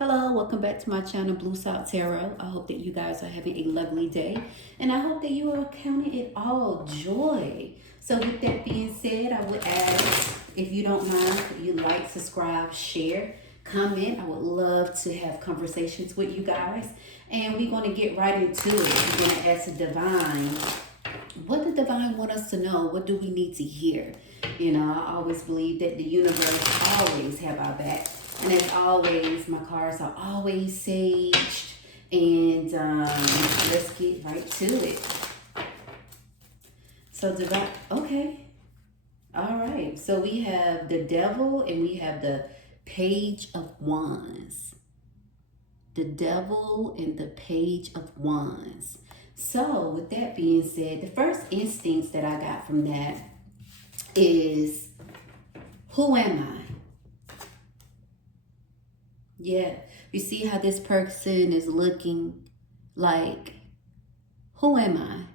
Hello, welcome back to my channel, Blue Salt Tarot. I hope that you guys are having a lovely day, and I hope that you are counting it all joy. So with that being said, I would ask, if you don't mind, you like, subscribe, share, comment. I would love to have conversations with you guys, and we're going to get right into it. We're going to ask the divine, what the divine want us to know? What do we need to hear? You know, I always believe that the universe always have our back. And as always, my cards are always saged. And let's get right to it. So divine, okay. All right. So we have the devil and we have the page of wands. The devil and the page of wands. So with that being said, the first instincts that I got from that is, who am I? Yeah, you see how this person is looking like, who am I?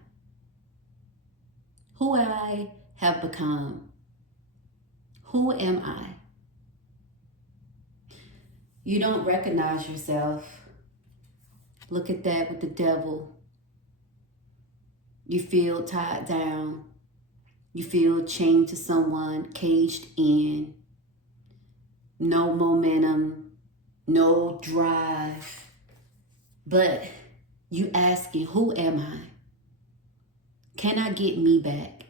Who I have become? Who am I? You don't recognize yourself. Look at that with the devil. You feel tied down. You feel chained to someone, caged in. No momentum, no drive. But you asking, who am I? Can I get me back?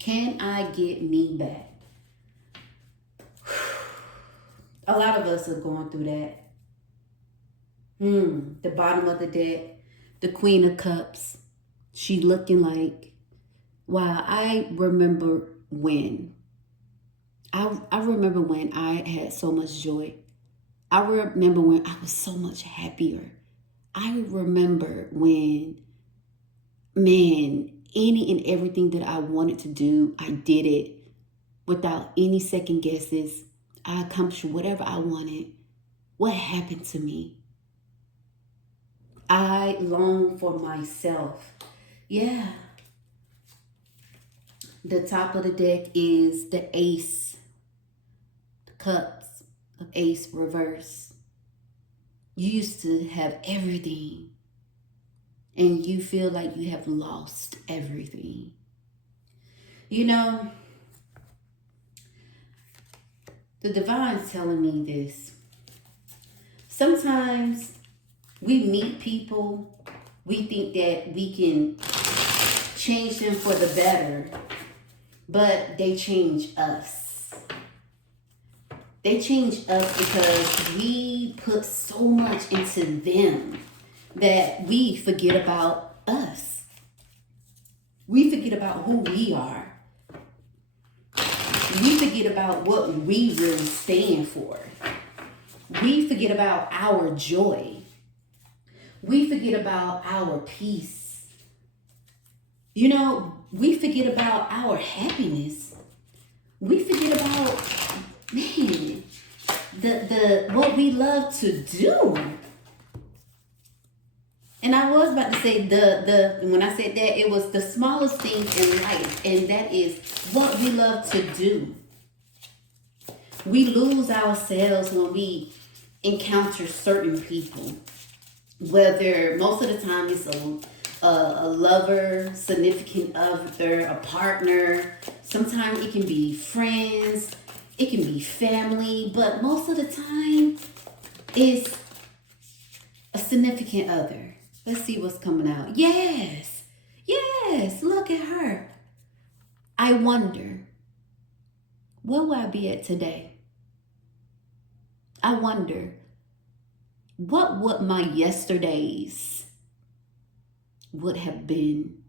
Can I get me back? A lot of us are going through that. The bottom of the deck, the Queen of Cups. She looking like, wow, I remember when. I remember when I had so much joy. I remember when I was so much happier. I remember when, man, any and everything that I wanted to do, I did it without any second guesses. I accomplished whatever I wanted. What happened to me? I long for myself. Yeah. The top of the deck is the Ace, the Cups of Ace reverse. You used to have everything, and you feel like you have lost everything. You know, the divine's telling me this. Sometimes we meet people, we think that we can change them for the better, but they change us. They change us because we put so much into them that we forget about us. We forget about who we are. We forget about what we really stand for. We forget about our joy. We forget about our peace. You know, we forget about our happiness. We forget about, man, the what we love to do. And I was about to say when I said that, it was the smallest things in life, and that is what we love to do. We lose ourselves when we encounter certain people, whether most of the time it's a lover, significant other, a partner. Sometimes it can be friends, it can be family, but most of the time it's a significant other. Let's see what's coming out. Yes, look at her. I wonder, where will I be at today? I wonder, what would my yesterdays would have been,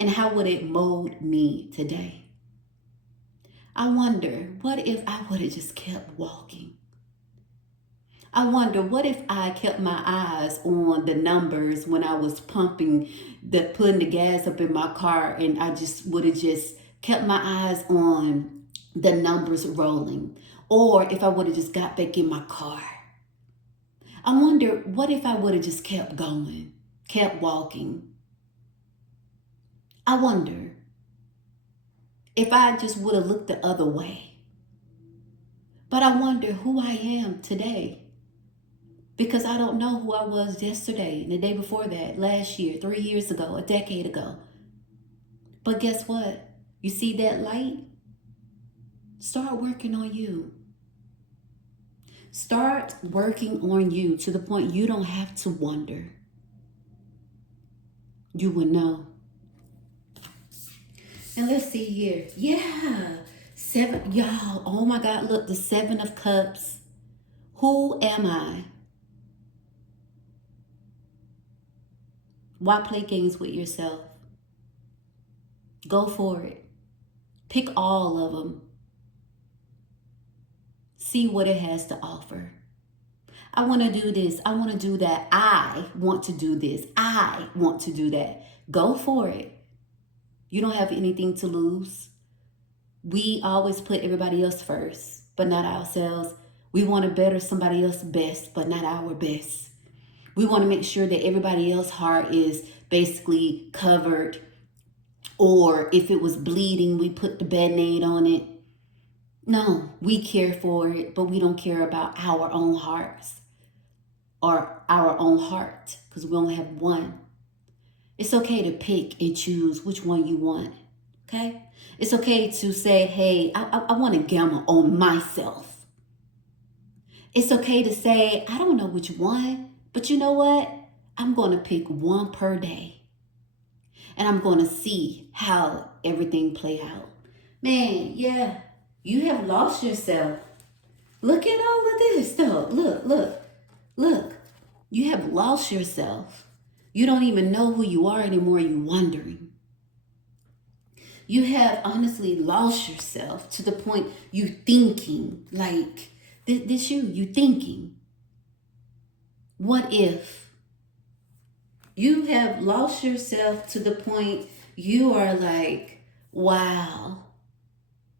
and how would it mold me today? I wonder, what if I would have just kept walking? I wonder, what if I kept my eyes on the numbers when I was putting the gas up in my car, and I just would have just kept my eyes on the numbers rolling? Or if I would have just got back in my car? I wonder, what if I would have just kept going, kept walking? I wonder if I just would have looked the other way. But I wonder who I am today. Because I don't know who I was yesterday, the day before that, last year, 3 years ago, a decade ago. But guess what? You see that light? Start working on you. Start working on you to the point you don't have to wonder. You will know. And let's see here. Yeah. 7, y'all. Oh my God, look, the 7 of Cups. Who am I? Why play games with yourself? Go for it. Pick all of them. See what it has to offer. I want to do this. I want to do that. I want to do this. I want to do that. Go for it. You don't have anything to lose. We always put everybody else first, but not ourselves. We want to better somebody else's best, but not our best. We want to make sure that everybody else's heart is basically covered, or if it was bleeding, we put the Band-Aid on it. No, we care for it, but we don't care about our own hearts or our own heart, because we only have one. It's okay to pick and choose which one you want, okay? It's okay to say, hey, I want to gamble on myself. It's okay to say, I don't know which one, but you know what? I'm going to pick one per day. And I'm going to see how everything play out. Man, yeah, you have lost yourself. Look at all of this, though. Look. You have lost yourself. You don't even know who you are anymore. You're wondering. You have honestly lost yourself to the point you thinking like, this you thinking. What if? You have lost yourself to the point you are like, wow,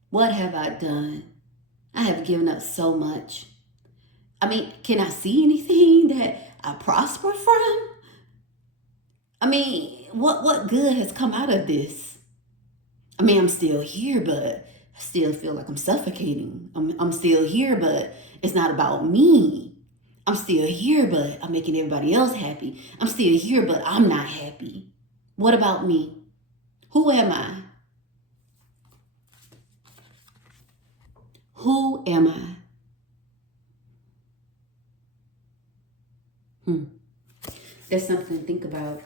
what have I done? I have given up so much. I mean, can I see anything that I prosper from? I mean, what good has come out of this? I mean, I'm still here, but I still feel like I'm suffocating. I'm still here, but it's not about me. I'm still here, but I'm making everybody else happy. I'm still here, but I'm not happy. What about me? Who am I? Who am I? That's something to think about.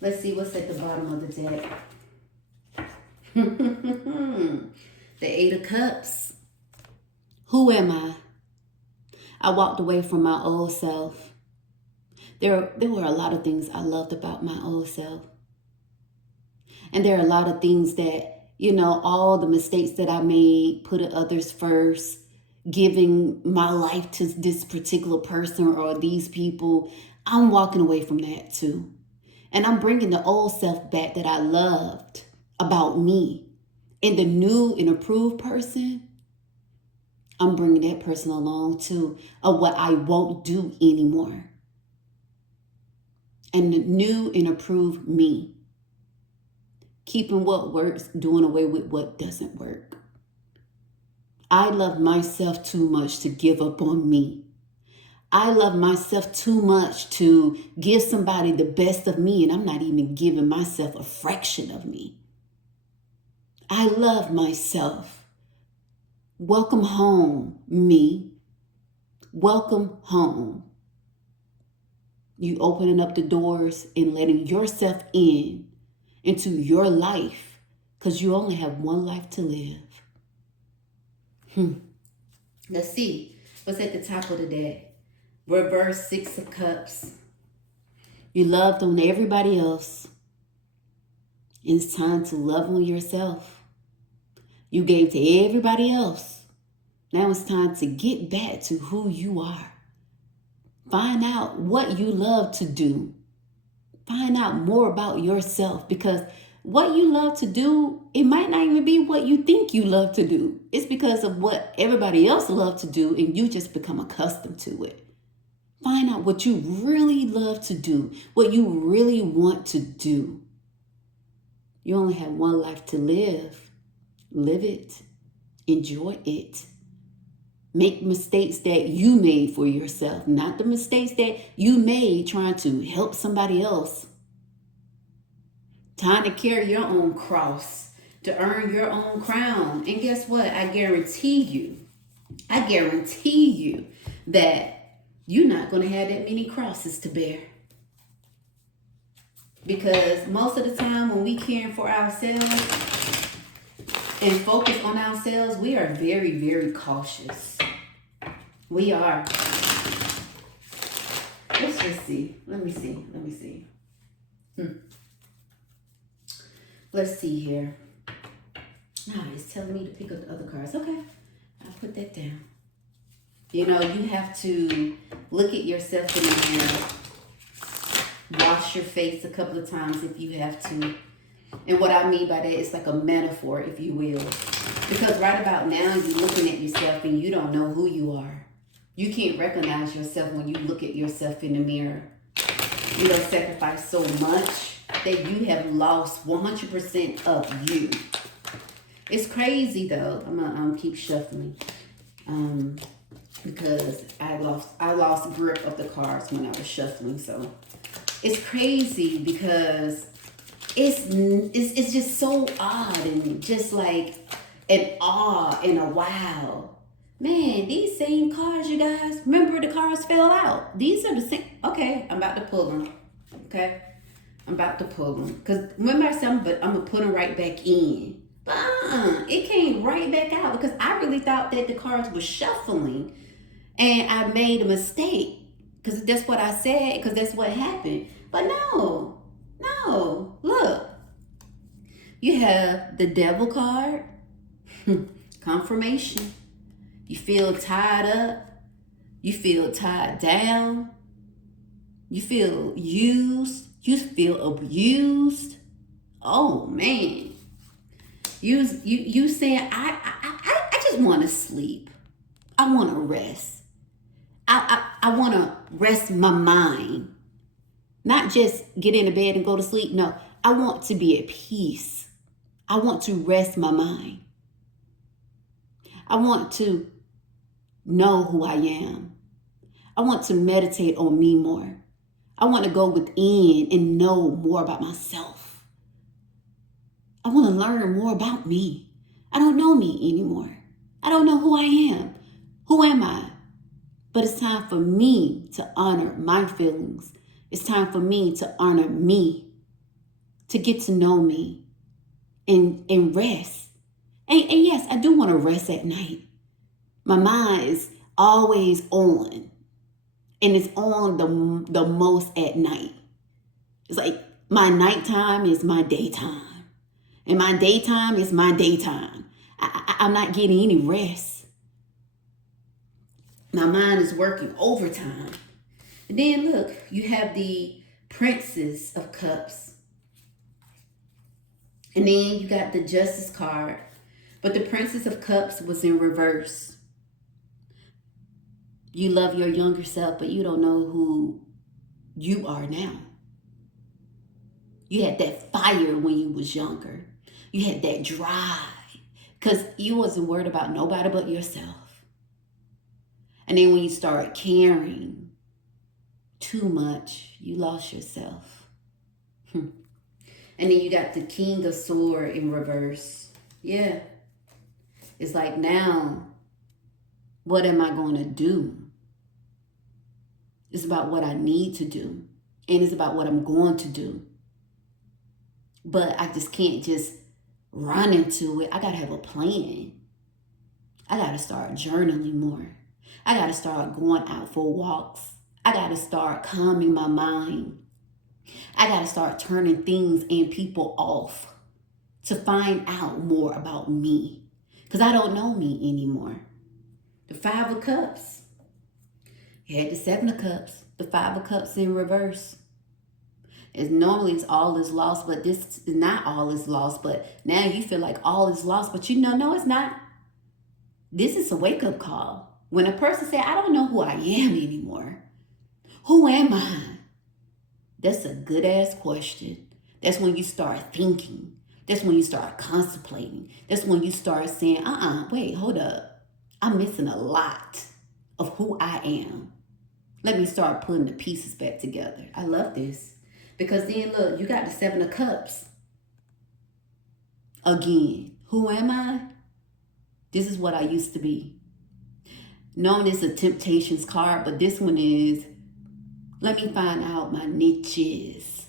Let's see what's at the bottom of the deck. The 8 of Cups. Who am I? I walked away from my old self. There were a lot of things I loved about my old self. And there are a lot of things that, all the mistakes that I made, putting others first, giving my life to this particular person or these people, I'm walking away from that too. And I'm bringing the old self back that I loved about me. And the new and improved person, I'm bringing that person along too, of what I won't do anymore. And the new and improved me. Keeping what works, doing away with what doesn't work. I love myself too much to give up on me. I love myself too much to give somebody the best of me, and I'm not even giving myself a fraction of me. I love myself. Welcome home, me. Welcome home. You opening up the doors and letting yourself into your life, because you only have one life to live. Let's see what's at the top of the deck. Reverse 6 of Cups. You loved on everybody else. It's time to love on yourself. You gave to everybody else. Now it's time to get back to who you are. Find out what you love to do. Find out more about yourself, because what you love to do, it might not even be what you think you love to do. It's because of what everybody else loves to do, and you just become accustomed to it. Find out what you really love to do, what you really want to do. You only have one life to live. Live it. Enjoy it. Make mistakes that you made for yourself, not the mistakes that you made trying to help somebody else. Time to carry your own cross, to earn your own crown. And guess what? I guarantee you that you're not going to have that many crosses to bear. Because most of the time when we caring for ourselves and focus on ourselves, we are very, very cautious. We are. Let's just see. Let me see. Let's see here. No, it's telling me to pick up the other cards. Okay, I'll put that down. You know, you have to look at yourself in the mirror. Wash your face a couple of times if you have to. And what I mean by that is like a metaphor, if you will. Because right about now, you're looking at yourself and you don't know who you are. You can't recognize yourself when you look at yourself in the mirror. You have sacrificed so much that you have lost 100% of you. It's crazy though. I'm gonna keep shuffling. Because I lost grip of the cards when I was shuffling. So it's crazy because it's just so odd and just like an awe and a wow. Man, these same cards, you guys. Remember the cards fell out. These are the same. Okay, I'm about to pull them. Okay, I'm about to pull them. Because remember I said, but I'm going to put them right back in. But it came right back out because I really thought that the cards were shuffling. And I made a mistake. Because that's what I said. Because that's what happened. But no. Look. You have the Devil card. Confirmation. You feel tied up. You feel tied down. You feel used. You feel abused. Oh man. You saying I just want to sleep. I want to rest. I want to rest my mind. Not just get in the bed and go to sleep. No, I want to be at peace. I want to rest my mind. I want to know who I am. I want to meditate on me more. I want to go within and know more about myself. I want to learn more about me. I don't know me anymore. I don't know who I am. Who am I? But it's time for me to honor my feelings. It's time for me to honor me, to get to know me and rest. And yes, I do want to rest at night. My mind is always on. And it's on the most at night. It's like my nighttime is my daytime. And my daytime is my daytime. I'm not getting any rest. My mind is working overtime. And then look, you have the Princess of Cups. And then you got the Justice card. But the Princess of Cups was in reverse. You love your younger self, but you don't know who you are now. You had that fire when you was younger. You had that drive because you wasn't worried about nobody but yourself. And then when you start caring too much, you lost yourself. And then you got the King of Swords in reverse. Yeah. It's like now, what am I going to do? It's about what I need to do. And it's about what I'm going to do. But I just can't just run into it. I got to have a plan. I got to start journaling more. I got to start going out for walks. I got to start calming my mind. I got to start turning things and people off to find out more about me. Because I don't know me anymore. The Five of Cups. You had the Seven of Cups. The Five of Cups in reverse. Normally it's all is lost, but this is not all is lost. But now you feel like all is lost, but you know, no, it's not. This is a wake-up call. When a person says, I don't know who I am anymore. Who am I? That's a good-ass question. That's when you start thinking. That's when you start contemplating. That's when you start saying, wait, hold up. I'm missing a lot of who I am. Let me start putting the pieces back together. I love this. Because then look, you got the Seven of Cups. Again, who am I? This is what I used to be. Known as a temptations card, but this one is, let me find out my niches.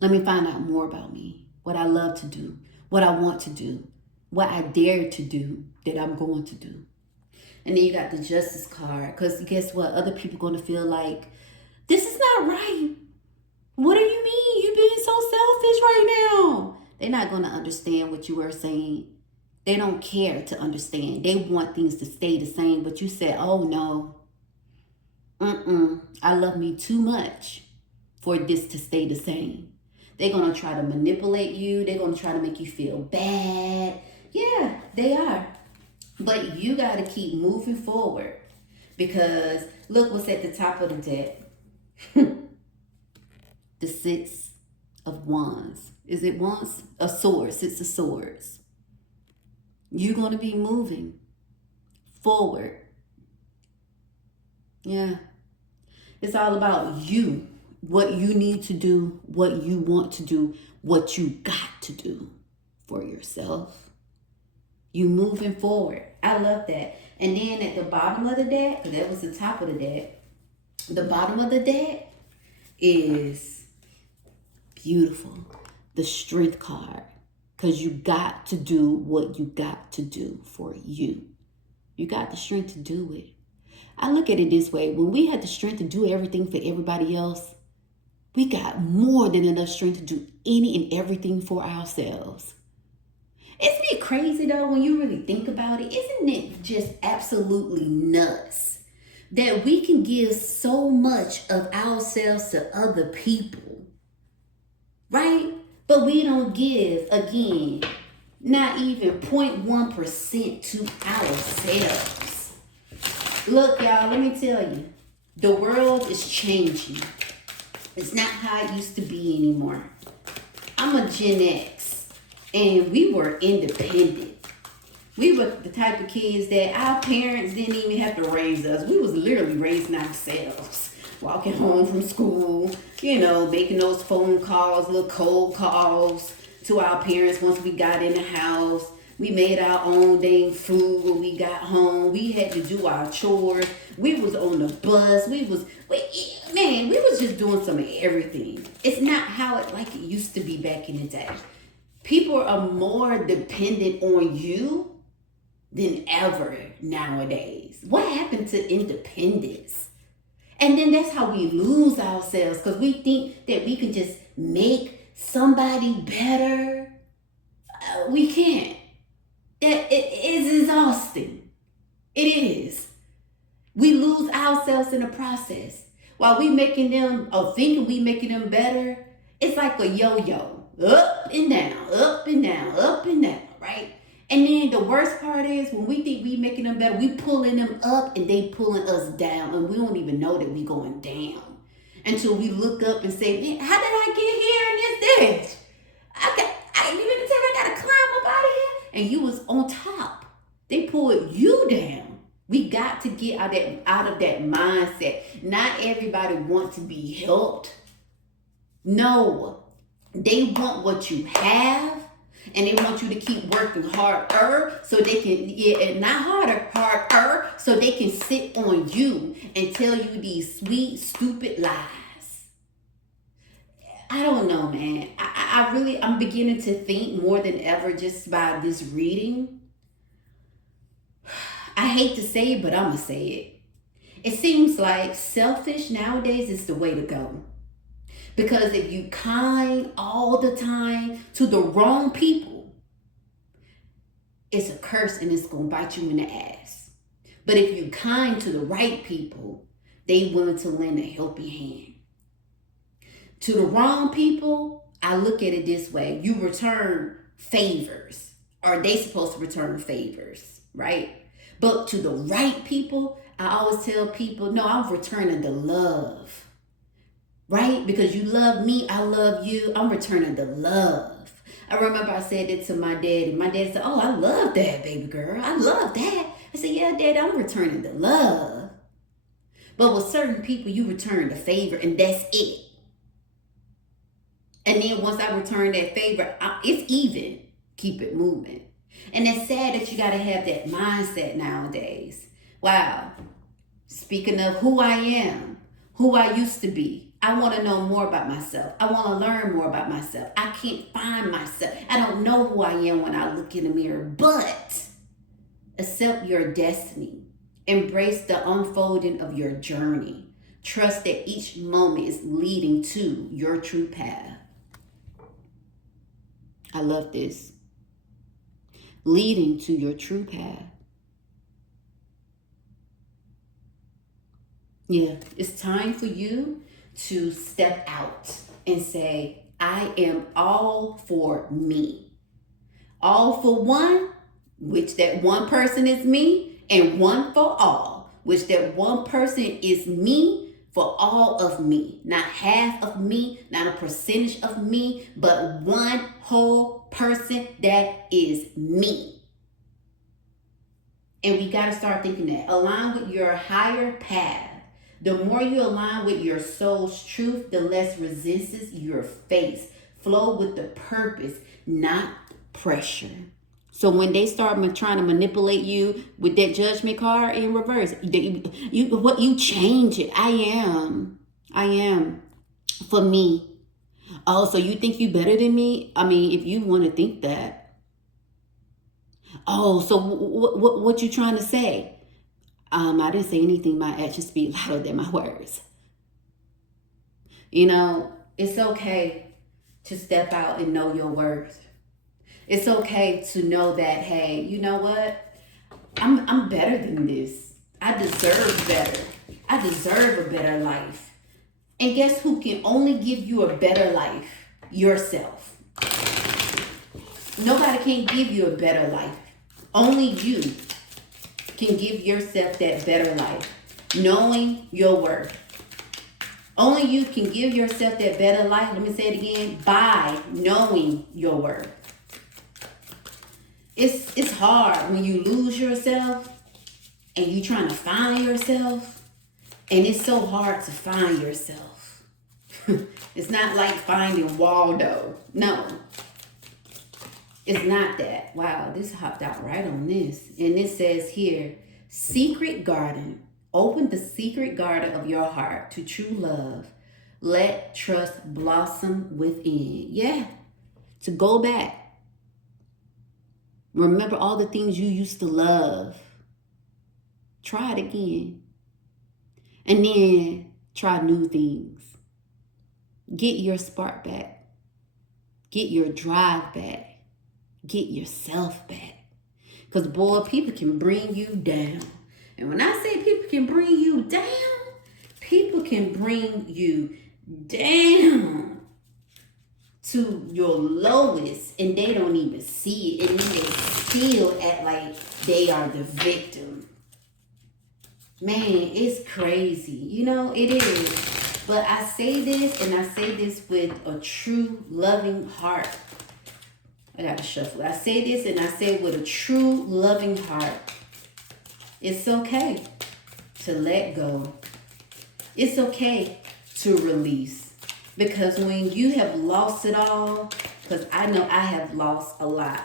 Let me find out more about me. What I love to do. What I want to do. What I dare to do that I'm going to do. And then you got the Justice card. Because guess what? Other people going to feel like, this is not right. What do you mean? You're being so selfish right now. They're not going to understand what you were saying. They don't care to understand. They want things to stay the same. But you said, oh no. I love me too much for this to stay the same. They're going to try to manipulate you. They're going to try to make you feel bad. Yeah, they are. But you got to keep moving forward. Because look what's at the top of the deck. The Six of Wands. Is it Wands? A sword. Six of Swords. You're going to be moving forward. Yeah. It's all about you. What you need to do. What you want to do. What you got to do for yourself. You moving forward. I love that. And then at the bottom of the deck, because that was the top of the deck, the bottom of the deck is beautiful. The Strength card. Because you got to do what you got to do for you. You got the strength to do it. I look at it this way. When we had the strength to do everything for everybody else, we got more than enough strength to do any and everything for ourselves. Isn't it crazy though when you really think about it? Isn't it just absolutely nuts that we can give so much of ourselves to other people, right? But we don't give, again, not even 0.1% to ourselves. Look, y'all, let me tell you, the world is changing. It's not how it used to be anymore. I'm a Gen X, and we were independent. We were the type of kids that our parents didn't even have to raise us. We was literally raising ourselves. Walking home from school, making those phone calls, little cold calls to our parents once we got in the house. We made our own dang food when we got home. We had to do our chores. We was on the bus. We was just doing some of everything. It's not how it used to be back in the day. People are more dependent on you than ever nowadays. What happened to independence? And then that's how we lose ourselves, because we think that we can just make somebody better. We can't. It is exhausting. It is. We lose ourselves in the process. While we making them, or thinking we making them better, it's like a yo-yo. Up and down, up and down, up and down, right? And then the worst part is when we think we making them better, we pulling them up and they pulling us down, and we don't even know that we going down until we look up and say, man, how did I get here in this ditch? I gotta climb up out of here. And you was on top. They pulled you down. We got to get out of that mindset. Not everybody wants to be helped. No, they want what you have. And they want you to keep working harder so they can, harder, so they can sit on you and tell you these sweet, stupid lies. I don't know, man. I'm beginning to think more than ever just by this reading. I hate to say it, but I'm going to say it. It seems like selfish nowadays is the way to go. Because if you kind all the time to the wrong people, it's a curse and it's going to bite you in the ass. But if you kind to the right people, they willing to lend a helping hand. To the wrong people, I look at it this way. You return favors. Are they supposed to return favors, right? But to the right people, I always tell people, no, I'm returning the love. Right? Because you love me, I love you. I'm returning the love. I remember I said it to my dad, and my dad said, oh, I love that, baby girl. I love that. I said, yeah, Dad, I'm returning the love. But with certain people, you return the favor and that's it. And then once I return that favor, it's even. Keep it moving. And it's sad that you got to have that mindset nowadays. Wow. Speaking of who I am, who I used to be, I want to know more about myself. I want to learn more about myself. I can't find myself. I don't know who I am when I look in the mirror. But accept your destiny. Embrace the unfolding of your journey. Trust that each moment is leading to your true path. I love this. Leading to your true path. Yeah, it's time for you to step out and say, I am all for me. All for one, which that one person is me, and one for all, which that one person is me for all of me. Not half of me, not a percentage of me, but one whole person that is me. And we got to start thinking that. Align with your higher path. The more you align with your soul's truth, the less resistance you face. Flow with the purpose, not pressure. So when they start trying to manipulate you with that judgment card in reverse, you change it. I am for me. Oh, so you think you better than me? I mean, if you want to think that. Oh, so what you trying to say? I didn't say anything. My actions speak louder than my words. You know, it's okay to step out and know your worth. It's okay to know that, hey, you know what? I'm better than this. I deserve better. I deserve a better life. And guess who can only give you a better life? Yourself. Nobody can give you a better life. Only you can give yourself that better life, knowing your worth. Only you can give yourself that better life, let me say it again, by knowing your worth. It's hard when you lose yourself and you trying to find yourself, and it's so hard to find yourself. It's not like finding Waldo. No. It's not that. Wow, this hopped out right on this. And it says here, secret garden. Open the secret garden of your heart to true love. Let trust blossom within. Yeah, to go back. Remember all the things you used to love. Try it again. And then try new things. Get your spark back. Get your drive back. Get yourself back. Because, boy, people can bring you down. And when I say people can bring you down, people can bring you down to your lowest, and they don't even see it. And then they still act like they are the victim. Man, it's crazy. You know, it is. But I say this, and I say this with a true loving heart. I got to shuffle. I say this, and I say it with a true loving heart. It's okay to let go. It's okay to release. Because when you have lost it all, because I know I have lost a lot.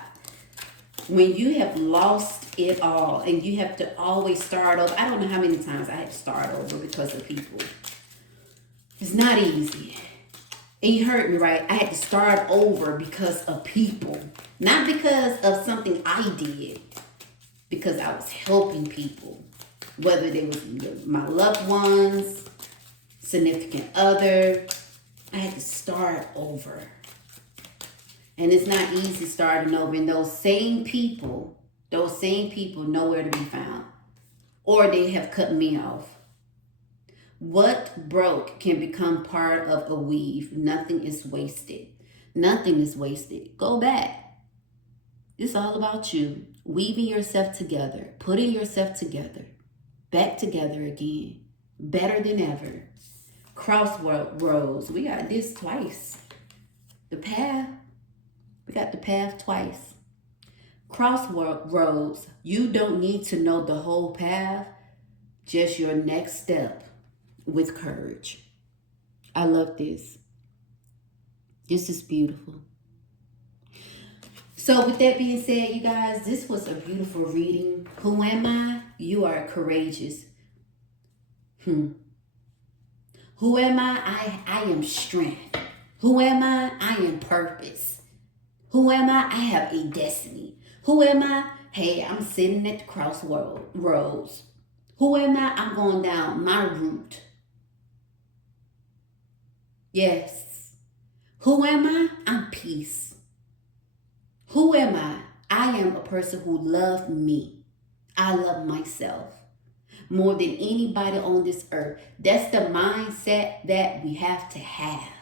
When you have lost it all and you have to always start over. I don't know how many times I had to start over because of people. It's not easy. And you heard me right. I had to start over because of people. Not because of something I did. Because I was helping people. Whether they was my loved ones, significant other. I had to start over. And it's not easy starting over. And those same people nowhere to be found. Or they have cut me off. What broke can become part of a weave. Nothing is wasted. Nothing is wasted. Go back. It's all about you. Weaving yourself together. Putting yourself together. Back together again. Better than ever. Crossroads. We got this twice. The path. We got the path twice. crossroads. You don't need to know the whole path, just your next step with courage. I love this. This is beautiful. So with that being said, you guys, this was a beautiful reading. Who am I? You are courageous. Who am I? I am strength. Who am I? I am purpose. Who am I? I have a destiny. Who am I? Hey, I'm sitting at the crossroads. Who am I? I'm going down my route. Yes. Who am I? I'm peace. Who am I? I am a person who loves me. I love myself more than anybody on this earth. That's the mindset that we have to have.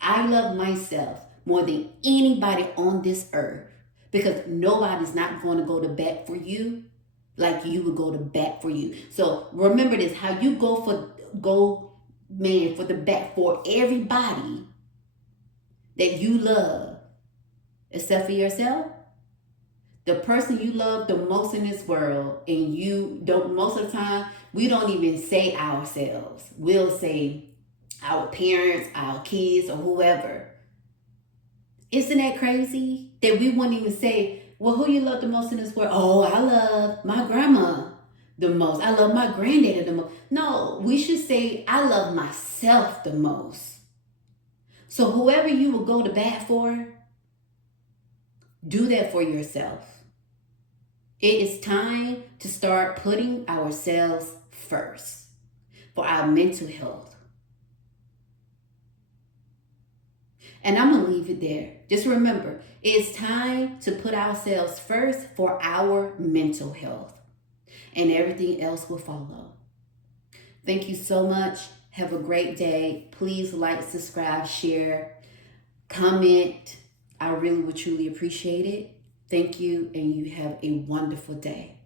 I love myself more than anybody on this earth, because nobody's not going to go to bat for you like you would go to bat for you. So remember this, how you go for the bat for everybody that you love, except for yourself. The person you love the most in this world, and you don't, most of the time, we don't even say ourselves. We'll say our parents, our kids, or whoever. Isn't that crazy? That we wouldn't even say, well, who you love the most in this world? Oh, I love my grandma the most. I love my granddaddy the most. No, we should say, I love myself the most. So whoever you will go to bat for, do that for yourself. It is time to start putting ourselves first for our mental health. And I'm going to leave it there. Just remember, it's time to put ourselves first for our mental health. And everything else will follow. Thank you so much. Have a great day. Please like, subscribe, share, comment. I really would truly appreciate it. Thank you, and you have a wonderful day.